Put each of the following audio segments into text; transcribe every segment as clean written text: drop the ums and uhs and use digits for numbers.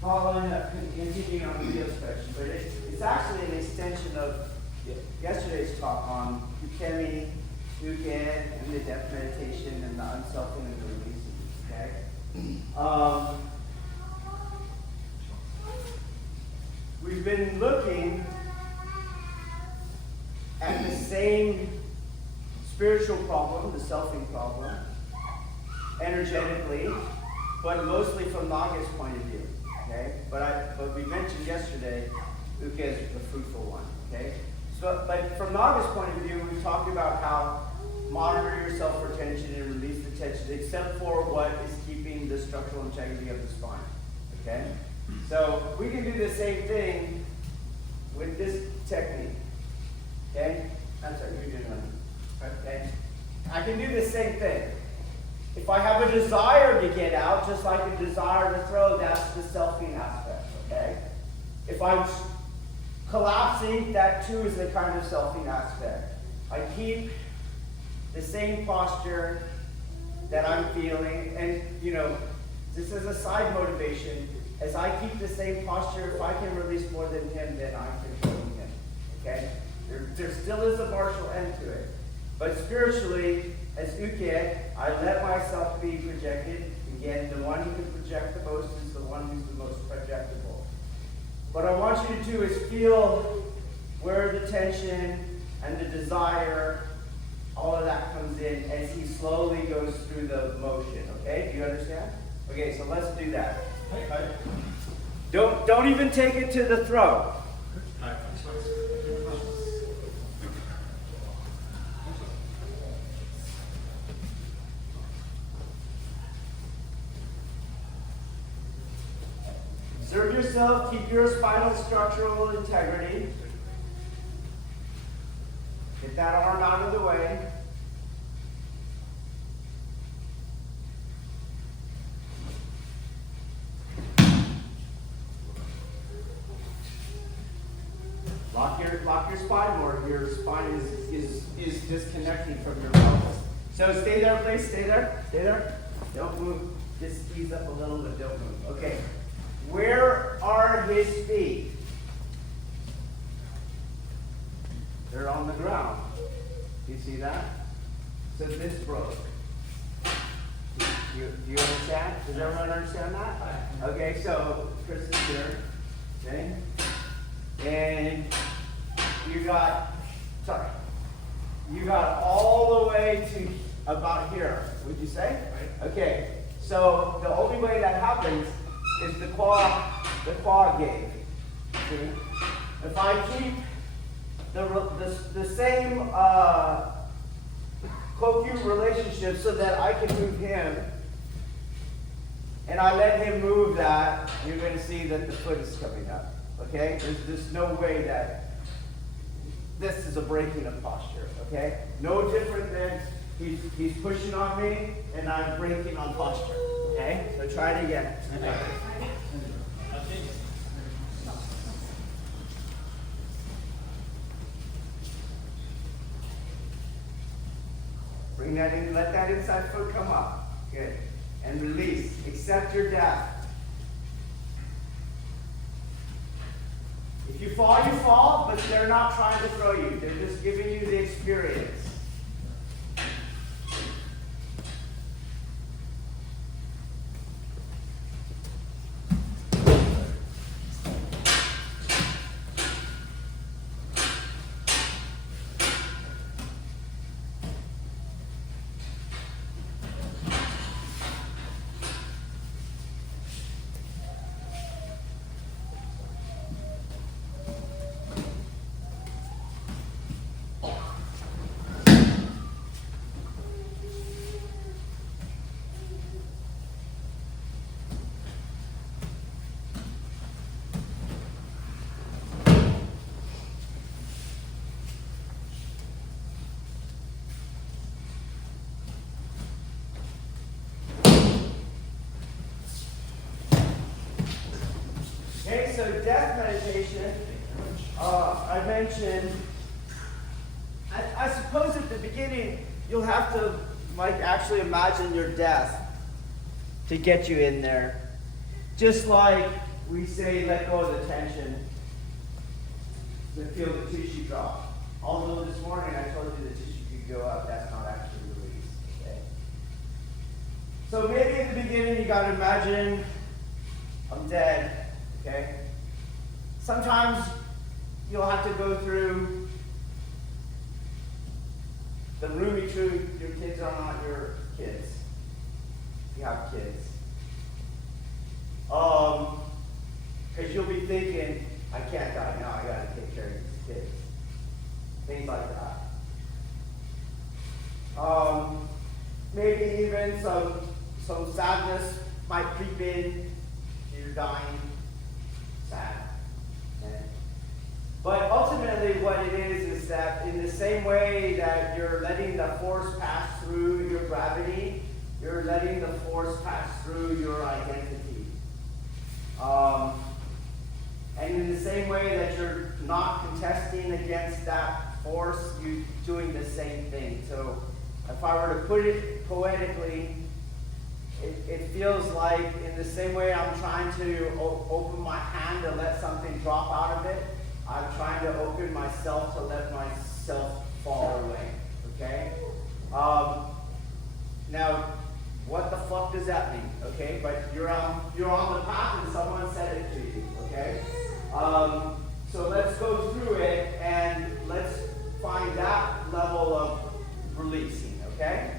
following up, continuing on the video section, but it's actually an extension of yesterday's talk on Ukemi, Ugen, and the death meditation, and the unselfing and the releasing. Okay. We've been looking at the same spiritual problem, the selfing problem, energetically, but mostly from Naga's point of view. Okay, but we mentioned yesterday, Uke is the fruitful one. Okay, so but from Naga's point of view, we've talked about how monitor yourself for tension and release the tension, except for what is keeping the structural integrity of the spine. Okay, so we can do the same thing with this technique. Okay, that's what you're doing. Okay, I can do the same thing. If I have a desire to get out, just like a desire to throw, that's the selfing aspect, okay? If I'm collapsing, that too is the kind of selfing aspect. I keep the same posture that I'm feeling, and this is a side motivation. As I keep the same posture, if I can release more than him, then I'm controlling him, okay? There still is a partial end to it. But spiritually, as Uke, I let myself be projected. Again, the one who can project the most is the one who's the most projectable. What I want you to do is feel where the tension and the desire, all of that comes in as he slowly goes through the motion. Okay? Do you understand? Okay, so let's do that. Don't even take it to the throat. Observe yourself, keep your spinal structural integrity. Get that arm out of the way. Lock your spine more. Your spine is disconnecting from your pelvis. So stay there, please. Stay there. Stay there. Don't move. Just ease up a little, but don't move. Okay. Where are his feet? They're on the ground. Do you see that? So this broke. Do you understand? Does everyone understand that? Okay, so Chris is here. Okay? And you got all the way to about here, would you say? Okay, so the only way that happens is the quad gave. See? If I keep the same co-cute relationship so that I can move him, and I let him move that, you're going to see that the foot is coming up. Okay? There's no way that this is a breaking of posture. Okay? No different than he's pushing on me and I'm breaking on posture. Okay? So try it again. Bring that in, let that inside foot come up. Good. And release. Accept your death. If you fall, but they're not trying to throw you. They're just giving you the experience. Okay, so death meditation, I mentioned, I suppose at the beginning, you'll have to actually imagine your death to get you in there. Just like we say let go of the tension to feel the tissue drop. Although this morning I told you the tissue could go up, that's not actually released. Okay? So maybe in the beginning you got to imagine I'm dead. Okay? Sometimes you'll have to go through the roomy truth. Your kids are not your kids. You have kids. Because you'll be thinking, I can't die now, I got to take care of these kids. Things like that. Maybe even some sadness might creep in. You're dying. Sad. Okay? But ultimately what it is that in the same way that you're letting the force pass through your gravity, you're letting the force pass through your identity. And in the same way that you're not contesting against that force, you're doing the same thing. So if I were to put it poetically, it feels like in the same way I'm trying to open my hand to let something drop out of it, I'm trying to open myself to let myself fall away. Okay? Now, what the fuck does that mean? Okay, but you're on the path and someone said it to you. Okay, so let's go through it and let's find that level of releasing. Okay,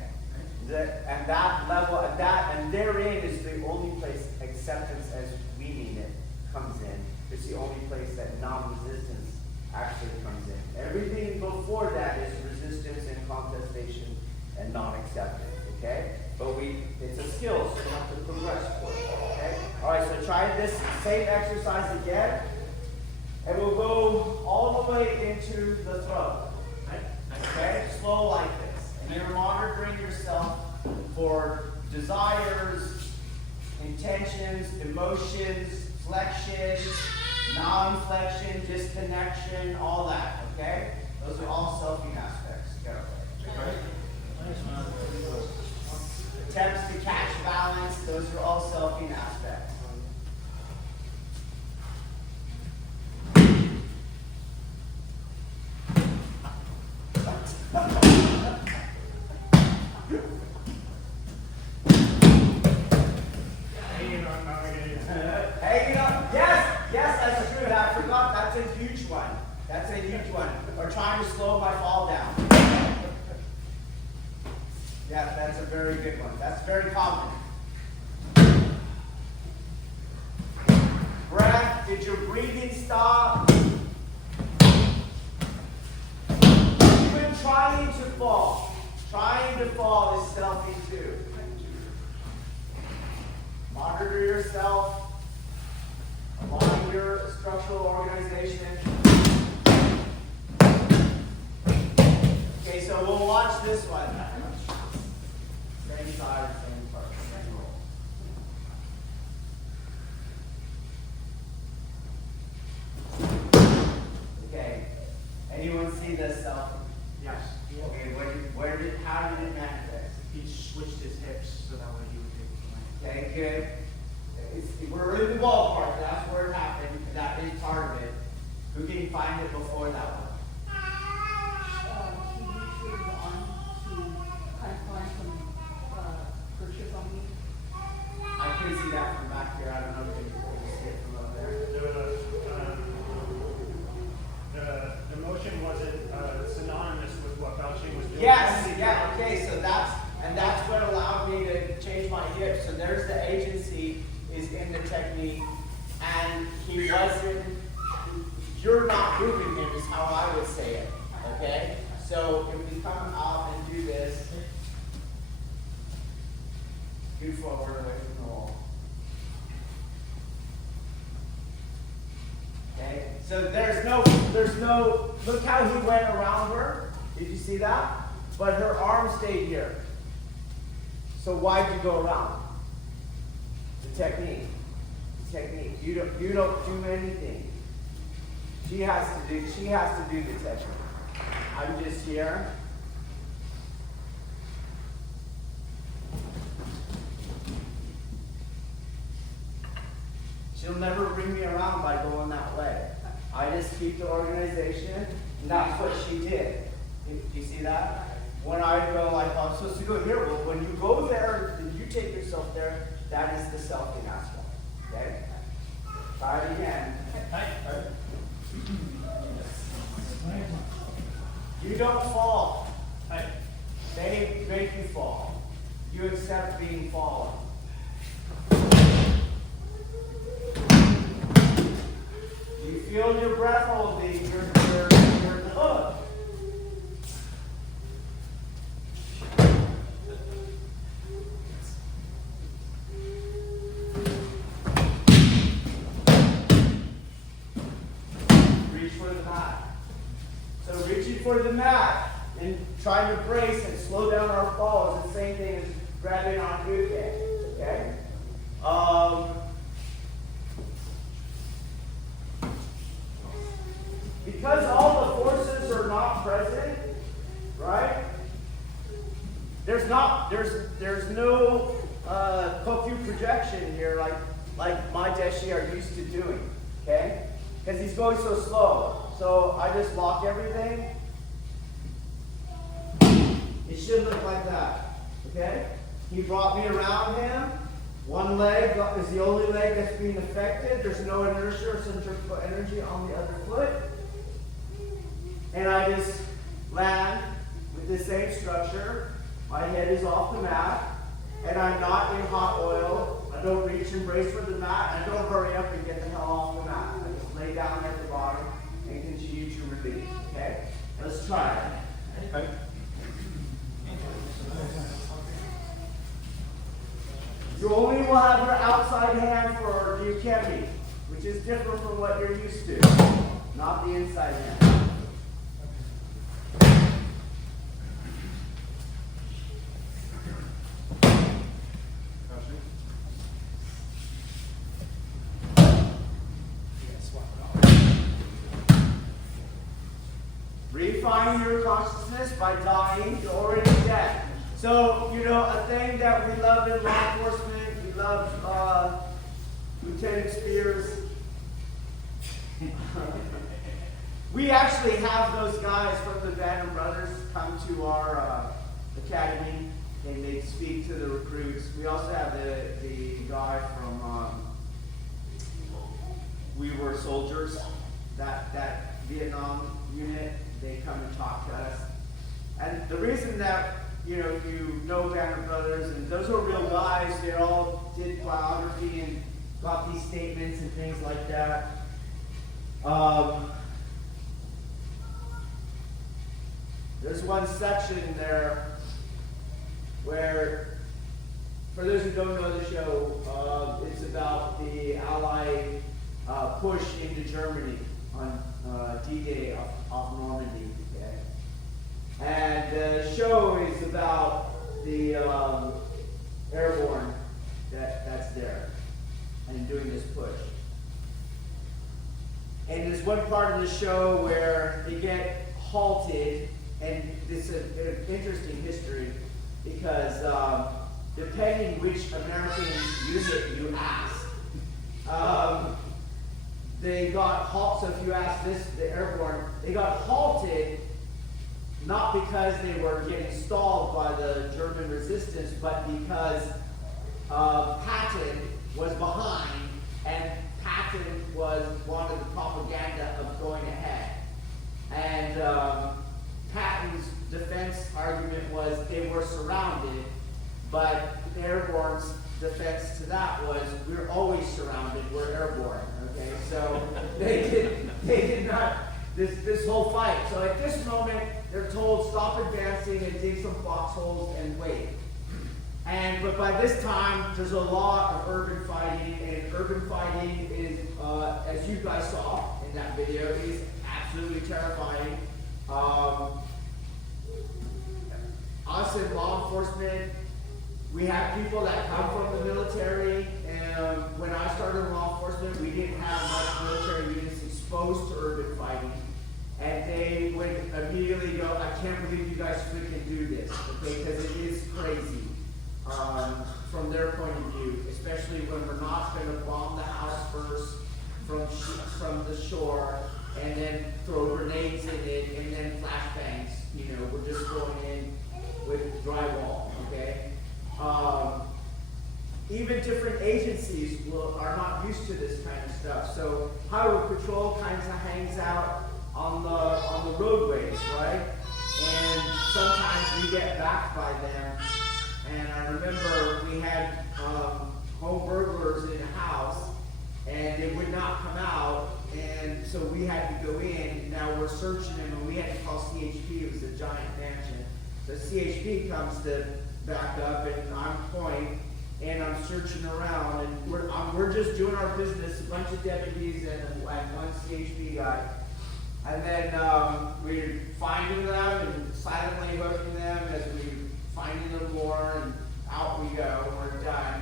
and that level, and therein is the only place acceptance as we need it comes in. It's the only place that non-resistance actually comes in. Everything before that is resistance and contestation and non-acceptance. Okay? But it's a skill, so we have to progress for it. Okay? Alright, so try this same exercise again. And we'll go all the way into the throat. Okay? Slow like this. And you're monitoring yourself for desires, intentions, emotions, flexion, non-flexion, disconnection, all that. Okay? Those are all selfing aspects. Okay? Attempts to catch balance, those are all selfing aspects. Hanging up. Yes, that's true. I forgot. That's a huge one. That's a huge one. Or trying to slow my fall down. Yeah, that's a very good one. That's very common. Breath, did your breathing stop? Even trying to fall. Trying to fall is selfing too. Monitor yourself. Align your structural organization. Okay, so we'll watch this one. Same side, same part, same roll. Okay. Anyone see this self? Yes. Okay, how did it manifest? He switched his hips so that way he would be able to land. Okay, good. We're in the ballpark, that's where it happened, that is part of it. Who can find it before that one? He used his arm to kind of find some purchase on me. I couldn't see that from back here. I don't know if you can see it from up there. The motion wasn't synonymous with what Belching was doing. Yes, yeah, okay, so that's what allowed me to change my hips. So there's the agency is in the technique, and he wasn't, you're not moving him is how I would say it, okay? So if we come out and do this, scoot forward away from the wall. Okay, so there's no, look how he went around her. Did you see that? But her arm stayed here. So why'd you go around? The technique. The technique. You don't do anything. She has to do the technique. I'm just here. She'll never bring me around by going that way. I just keep the organization, and that's what she did. Do you see that? When I go like, oh, I'm supposed to go here, well, when you go there and you take yourself there, that is the selfing aspect. Okay? Try it again. You don't fall. They make you fall. You accept being fallen. You feel your breath holding. You're hooked. Reach for the mat. So reaching for the mat and trying to brace and slow down our fall is the same thing as grabbing on Ukemi. Okay? Because all the forces are not present, right? There's no Koku projection here like my Deshi are used to doing. Okay? Because he's going so slow. So I just lock everything. It should look like that. Okay? He brought me around him. One leg is the only leg that's being affected. There's no inertia or centrifugal energy on the other foot. And I just land with the same structure. My head is off the mat. And I'm not in hot oil. I don't reach and brace for the mat. I don't hurry up and get the hell off the mat. I just lay down at the bottom and continue to release. Okay? Let's try it. Okay. You only will have your outside hand for the Ukemi, which is different from what you're used to. Not the inside hand. Refine your consciousness by dying. You're already dead. So, a thing that we love in law enforcement, we love Lieutenant Spears. We actually have those guys from the Bantam Brothers come to our academy and they speak to the recruits. We also have the guy from We Were Soldiers, that Vietnam unit. They come and talk to us. And the reason that you know Bantam Brothers, and those are real guys, they all did biography and got these statements and things like that. There's one section there where, for those who don't know the show, it's about the Allied push into Germany on D-Day off Normandy. Okay? And the show is about the airborne that's there and doing this push. And there's one part of the show where they get halted, and this is an interesting history because depending which American unit you ask, they got halted. So if you ask the airborne, they got halted not because they were getting stalled by the German resistance, but because Patton was behind, and Patton wanted the propaganda of going ahead. And Patton's defense argument was they were surrounded, but the airborne's defense to that was we're always surrounded, we're airborne. Okay, so they did not this whole fight. So at this moment, they're told stop advancing and dig some foxholes and wait. But by this time, there's a lot of urban fighting, and urban fighting is, as you guys saw in that video, is absolutely terrifying. Us in law enforcement, we have people that come from the military, and when I started in law enforcement, we didn't have much military units exposed to urban fighting, and they would immediately go, I can't believe you guys freaking do this, okay, because it is crazy from their point of view, especially when we're not going to bomb the house first. boulders from the shore, and then throw grenades in it, and then flashbangs. We're just going in with drywall, okay? Even different agencies are not used to this kind of stuff. So Highway Patrol kind of hangs out on the roadways, right? And sometimes we get backed by them. And I remember we had home burglars in the house, and they would not come out, and so we had to go in. Now we're searching them, and we had to call CHP. It was a giant mansion. So CHP comes to back up, and I'm pointing, and I'm searching around, and we're just doing our business, a bunch of deputies and one CHP guy. And then we're finding them and silently hooking them as we finding them more, and out we go, and we're done.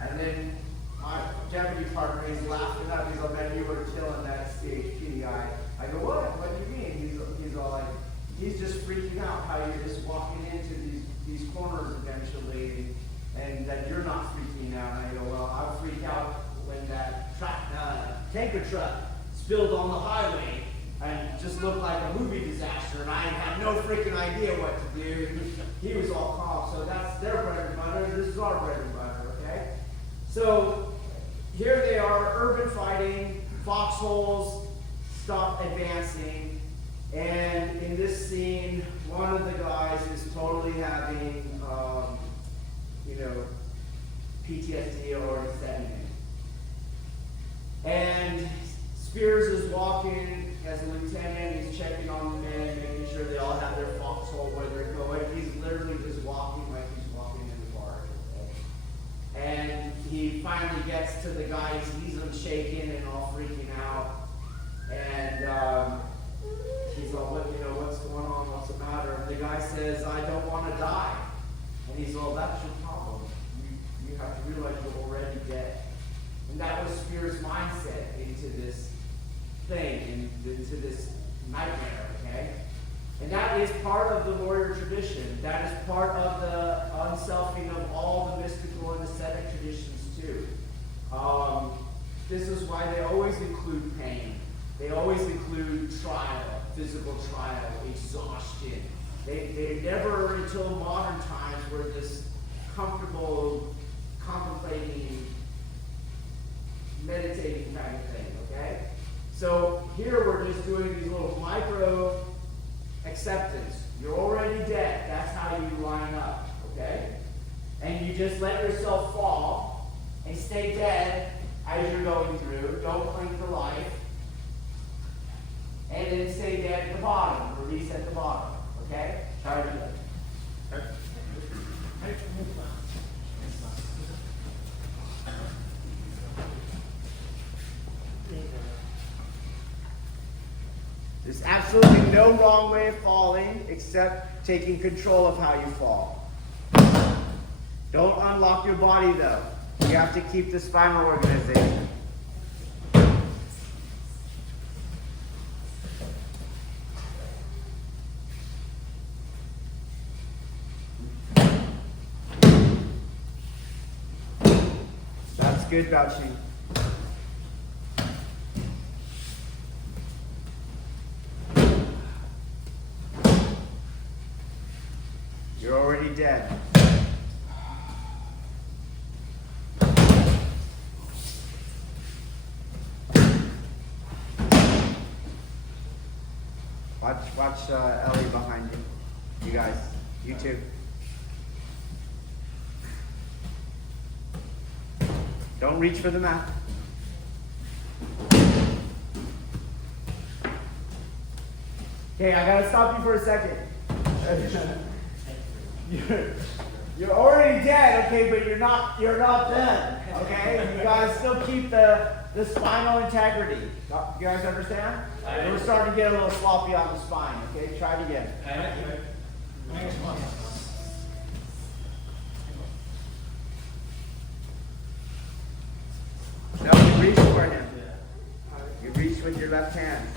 And then my deputy partner, he's laughing up. He's like, "Man, you were killing that CHP guy." I go, "What? What do you mean?" He's all like, he's just freaking out how you're just walking into these corners eventually, and that you're not freaking out. And I go, "Well, I'll freak out when that tanker truck spilled on the highway and just looked like a movie disaster, and I had no freaking idea what to do." He was all calm. So that's their bread and butter. This is our bread and butter, okay? So here they are, urban fighting, foxholes, stop advancing, and in this scene, one of the guys is totally having, PTSD already setting in. And Spears is walking as a lieutenant. He's checking on the men, making sure they all have their foxhole where they're going. He's literally just walking like he's walking in the park. Okay? And he finally gets to the guy. He sees him shaking and all freaking out. And he's all, "What's going on? What's the matter?" And the guy says, "I don't want to die." And he's all, "That's your problem. You have to realize you're already dead." And that was Spears' mindset into this thing, into this nightmare, okay? And that is part of the warrior tradition. That is part of the unselfing of all the mystical and ascetic traditions too. This is why they always include pain. They always include trial, physical trial, exhaustion. They never, until modern times, were this comfortable, contemplating, meditating kind of thing, okay? So here we're just doing these little micro acceptance. You're already dead. That's how you line up, okay? And you just let yourself fall and stay dead as you're going through. Don't cling for life. And then stay dead at the bottom. Release at the bottom, okay? Try to do that. There's absolutely no wrong way of falling except taking control of how you fall. Don't unlock your body though. You have to keep the spinal organization. That's good, Bauchi. You're already dead. Watch Ellie behind you. You guys, you too. Don't reach for the mat. Okay, I gotta stop you for a second. You're already dead, okay, but you're not done, okay? You guys still keep the spinal integrity. You guys understand? We're starting to get a little sloppy on the spine, okay? Try it again. No, you reach for him. You reach with your left hand.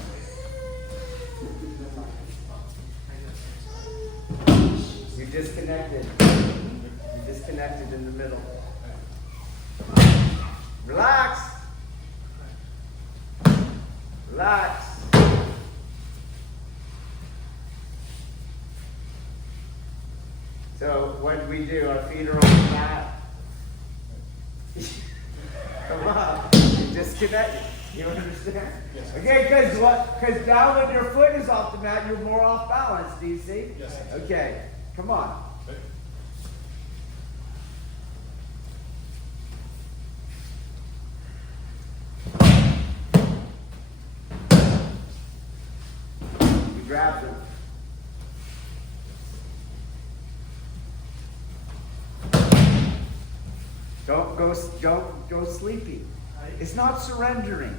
You're disconnected. You're disconnected in the middle. Relax. we do? Our feet are on the mat. Come on. You disconnect. You understand? Yes. Okay, because now when your foot is off the mat, you're more off balance. Do you see? Yes. Okay. Come on. Okay. You grab them. Don't go sleepy. It's not surrendering.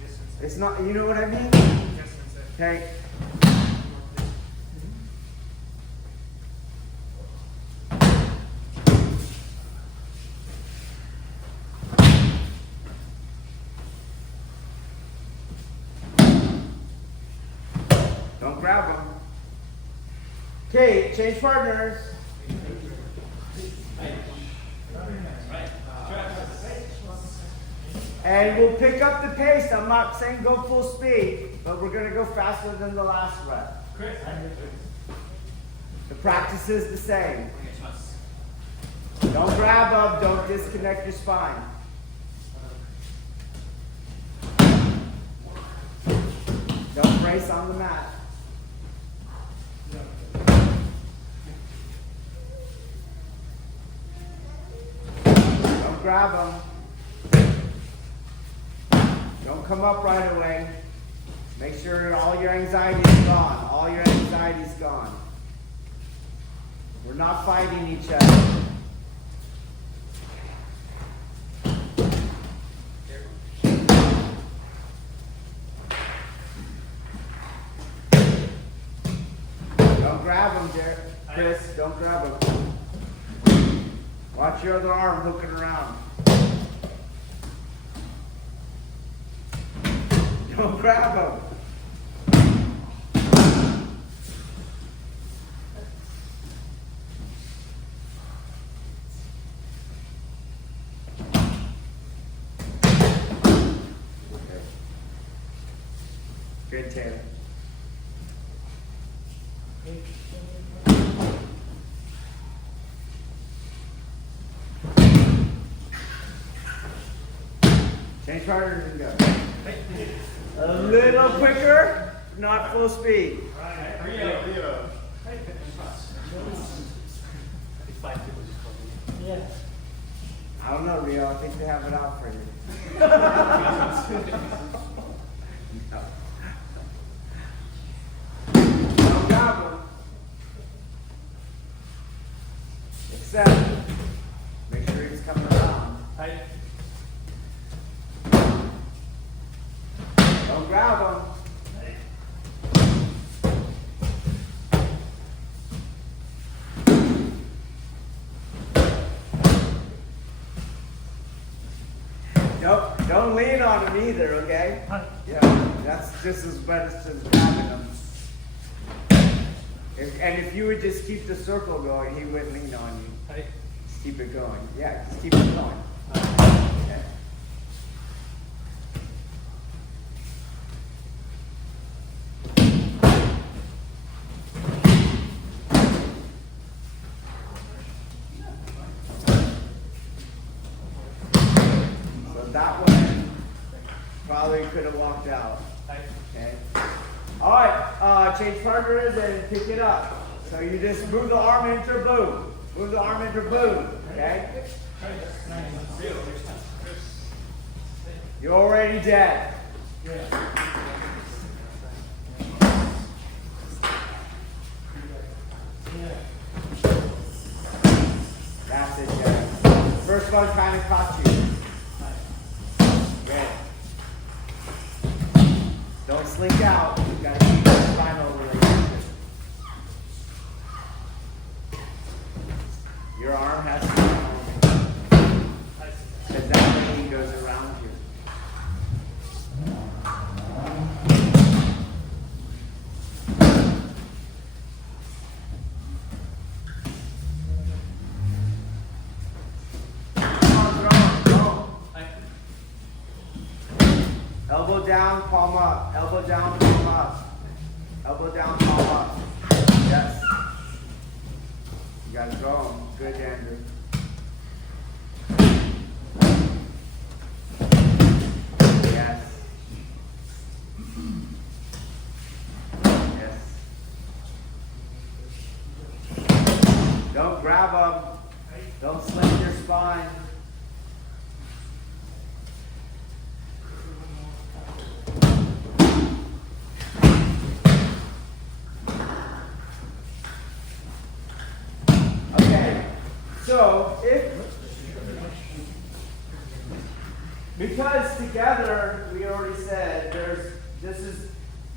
Yes, sensei. It's not, you know what I mean? Yes, sensei. Okay. Don't grab them. Okay, change partners. And we'll pick up the pace. I'm not saying go full speed, but we're going to go faster than the last rep. The practice is the same. Don't grab up, don't disconnect your spine. Don't brace on the mat. Don't grab them. Don't come up right away. Make sure all your anxiety is gone. All your anxiety is gone. We're not fighting each other. Don't grab them, Derek. Chris, don't grab them. Watch your other arm hooking around. Don't grab them. Good, Taylor. Change partners and go. A little quicker, not full speed. Rio. I don't know, Rio. I think they have it out for you. No. Don't grab them. Accept. Make sure he's coming around. Don't grab them. Don't lean on him either, okay? Yeah, that's just as bad as just grabbing him. And if you would just keep the circle going, he wouldn't lean on you. Just keep it going. Yeah, just keep it going. Okay. So that one probably could have walked out. Okay. All right, change partners and pick it up. So you just move the arm into boom. Move the arm into boom. Okay. You're already dead. That's it, guys. First one kind of caught you. Good. Don't slink out. You gotta keep your spinal relationship. Your arm has to be on because that thing goes around you. Elbow down, palm up. Elbow down, palm up. Elbow down, palm up. Yes. gotta go. Good, Andrew. Yes. Yes. Don't grab them. Don't slip your spine. So, because together, we already said, this is,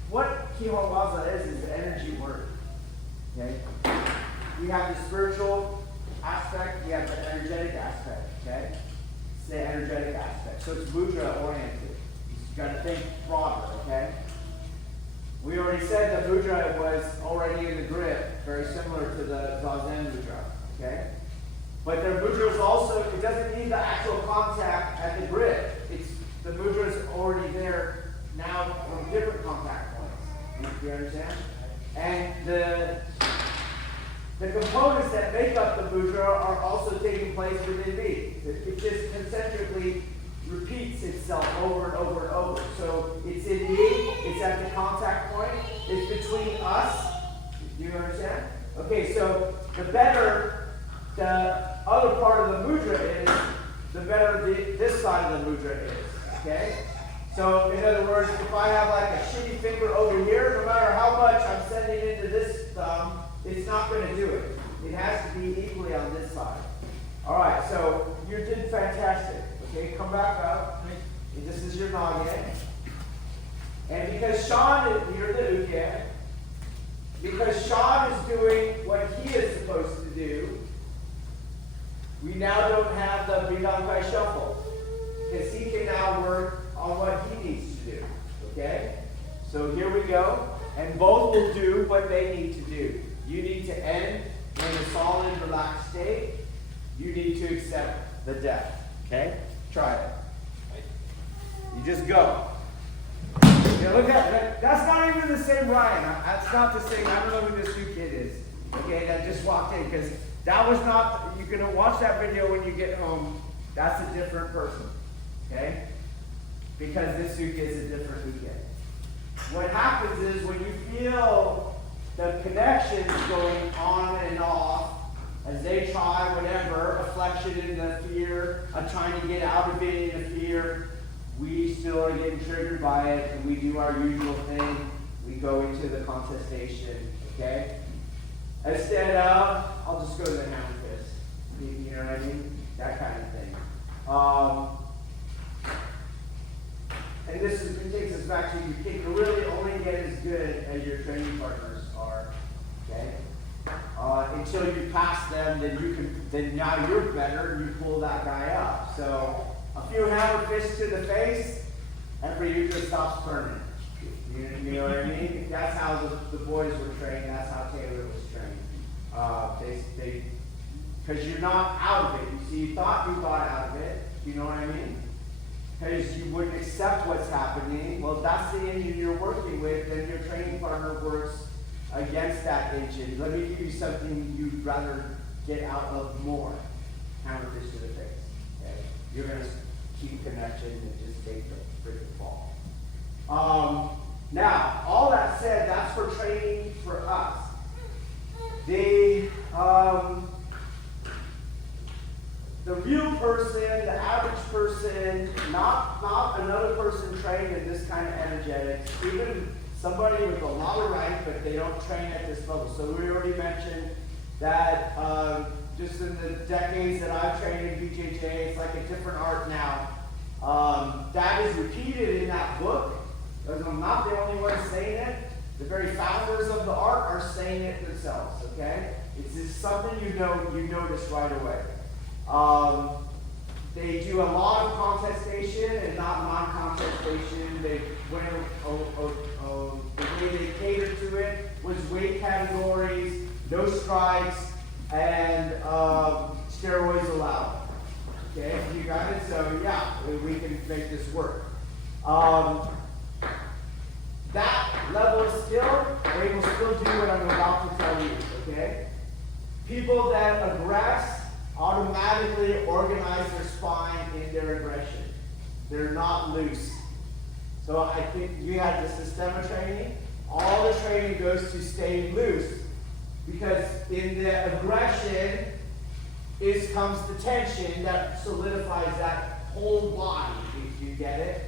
what Kihowaza is energy work, okay? We have the spiritual aspect, we have the energetic aspect, okay? It's the energetic aspect. So it's mudra oriented. You got to think broader, okay? We already said the mudra was already in the grip, very similar to the Zazen mudra, okay? But their mudra is also, it doesn't need the actual contact at the grip. The mudra is already there now from different contact points. You understand? And the components that make up the mudra are also taking place within me. It just concentrically repeats itself over and over and over. So it's in me, it's at the contact point, it's between us. Do you understand? Okay, so the better the other part of the mudra is, the better this side of the mudra is. Okay? So, in other words, if I have like a shitty finger over here, no matter how much I'm sending into this thumb, it's not going to do it. It has to be equally on this side. All right, so you did fantastic. Okay, come back up. This is your nage. And because Sean, you're the Ukemi, because Sean is doing what he is supposed to do, we now don't have the Bidankai shuffle. Because he can now work on what he needs to do. Okay? So here we go. And both will do what they need to do. You need to end in a solid, relaxed state. You need to accept the death. Okay? Try it. You just go. Yeah, look at that. That's not even the same Ryan. That's not the same. I don't know who this new kid is. Okay, that just walked in. Because that was not, you can watch that video when you get home. That's a different person. Okay? Because this uke is a different uke. What happens is when you feel the connections going on and off, as they try whatever, a flexion in the fear, a trying to get out of it in the fear, we still are getting triggered by it, and we do our usual thing. We go into the contestation, okay? Instead of, I'll just go to the hand fist. You know what I mean? That kind of thing. And this is, it takes us back to, you can really only get as good as your training partners are, okay? Until you pass them, then now you're better, and you pull that guy up. So, a few hammer fists to the face, every uke stops burning. You know what I mean? That's how the boys were trained. That's how Taylor was trained. Because you're not out of it. You see, you thought you got out of it. You know what I mean? Because you wouldn't accept what's happening. Well, if that's the engine you're working with, then your training partner works against that engine. Let me give you something you'd rather get out of more. Hammer fist to the face. Okay? You're going to keep connection and just take the freaking fall. Now, all that said, that's for training for us. The real person, the average person, not another person trained in this kind of energetics, even somebody with a lot of rank, but they don't train at this level. So we already mentioned that just in the decades that I've trained in BJJ, it's like a different art now. That is repeated in that book. I'm not the only one saying it. The very founders of the art are saying it themselves, okay? It's just something you notice right away. They do a lot of contestation and not non-contestation. The way they cater to it was weight categories, no strikes, and steroids allowed. Okay, you got it? So yeah, we can make this work. That level of skill, they will still do what I'm about to tell you, okay? People that aggress automatically organize their spine in their aggression. They're not loose. So I think you had the system of training. All the training goes to staying loose. Because in the aggression comes the tension that solidifies that whole body, if you get it.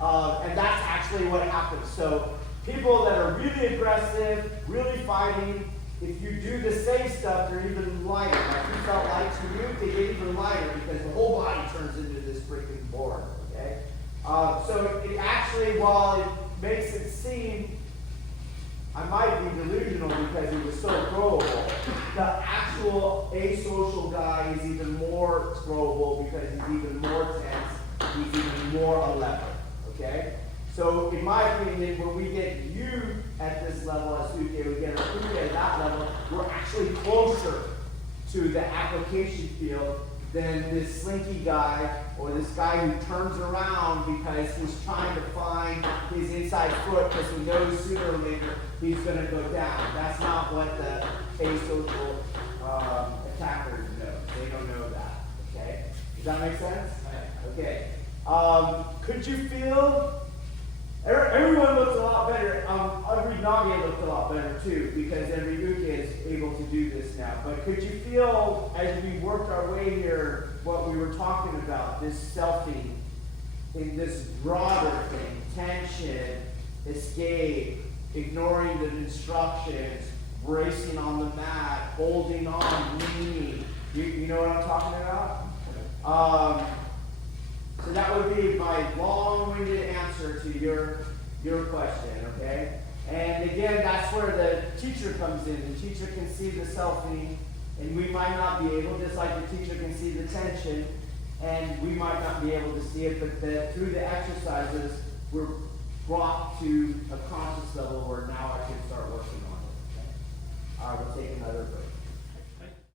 And that's actually what happens. So people that are really aggressive, really fighting, if you do the same stuff, they're even lighter. Like you felt light to you, they get even lighter because the whole body turns into this freaking board. Okay? So it actually, while it makes it seem, I might be delusional because he was so throwable, the actual asocial guy is even more throwable because he's even more tense, he's even more alert. Okay? So in my opinion, when we get you at this level as Uke, we get our Uke at that level, we're actually closer to the application field than this slinky guy or this guy who turns around because he's trying to find his inside foot because he knows sooner or later he's going to go down. That's not what the asocial attackers know. They don't know that. Okay? Does that make sense? Okay. Could you feel... Everyone looks a lot better. Every Nage looks a lot better too because every Uke is able to do this now. But could you feel, as we worked our way here, what we were talking about, this selfing, in this broader thing, tension, escape, ignoring the instructions, bracing on the mat, holding on, leaning. You know what I'm talking about? So that would be my long-winded answer to your question, okay? And again, that's where the teacher comes in. The teacher can see the selfing, and we might not be able, just like the teacher can see the tension, and we might not be able to see it, but through the exercises, we're brought to a conscious level where now I can start working on it, okay? All right, we'll take another break.